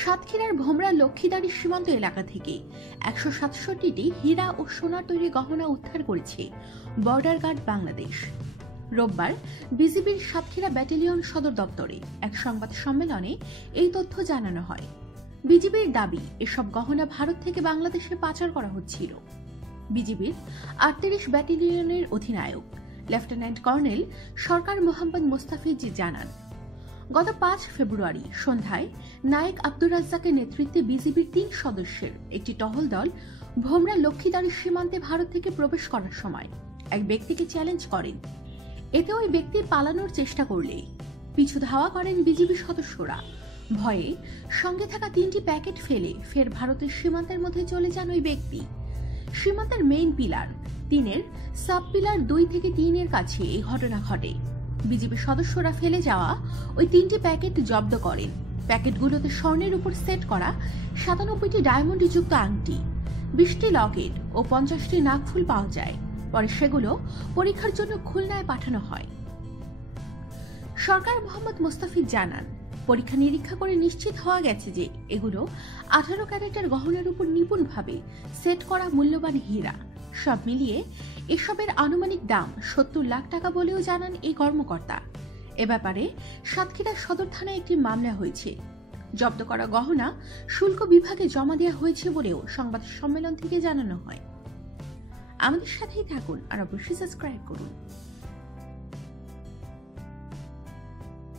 সাতক্ষীরার ভোমরা লক্ষ্মীদারি সীমান্ত এলাকা থেকে 167টি হীরা ও সোনার তৈরি গহনা উদ্ধার করেছে বর্ডার গার্ড বাংলাদেশ। রোববার বিজিবির সাতক্ষীরা ব্যাটালিয়ন সদর দপ্তরে এক সংবাদ সম্মেলনে এই তথ্য জানানো হয়। বিজিবির দাবি, এসব গহনা ভারত থেকে বাংলাদেশে পাচার করা হচ্ছিল। বিজিবির 38 ব্যাটালিয়নের অধিনায়ক লেফটেন্যান্ট কর্নেল সরকার মোহাম্মদ মোস্তাফিজ জানান, গত 5 ফেব্রুয়ারি সন্ধ্যায় নায়েক আব্দুর রাজ্জাকের নেতৃত্বে বিজিবির 3 সদস্যের একটি টহল দল ভোমরা লক্ষ্মীদারি সীমান্তে ভারত থেকে প্রবেশ করার সময় এক ব্যক্তিকে চ্যালেঞ্জ করেন। এতে ওই ব্যক্তি পালানোর চেষ্টা করলে পিছু ধাওয়া করেন বিজিবি সদস্যরা। ভয়ে সঙ্গে থাকা 3টি প্যাকেট ফেলে ফের ভারতের সীমান্তের মধ্যে চলে যান ওই ব্যক্তি। সীমান্তের মেইন পিলার 3-এর সাব পিলার 2 থেকে 3-এর কাছে এই ঘটনা ঘটে। বিজিবি সদস্যরা ফেলে যাওয়া ওই 3টি প্যাকেট জব্দ করেন। প্যাকেটগুলোতে স্বর্ণের উপর সেট করা 97টি ডায়মন্ড যুক্ত আংটি, 20টি লকেট ও 50টি নাকফুল পাওয়া যায়। পরে সেগুলো পরীক্ষার জন্য খুলনায় পাঠানো হয়। সরকার মোহাম্মদ মোস্তাফিজ জানান, পরীক্ষা নিরীক্ষা করে নিশ্চিত হওয়া গেছে যে এগুলো 18 ক্যারেটের গহনার উপর নিপুণভাবে সেট করা মূল্যবান হীরা। সব মিলিয়ে এসবের আনুমানিক দাম 70 লাখ টাকা বলেও জানান এই কর্মকর্তা। এ ব্যাপারে সাতক্ষীরা সদর থানায় একটি মামলা হয়েছে। জব্দ করা গহনা শুল্ক বিভাগে জমা দেওয়া হয়েছে বলেও সংবাদ সম্মেলন থেকে জানানো হয়। আমাদের সাথেই থাকুন আর অবশ্যই সাবস্ক্রাইব করুন।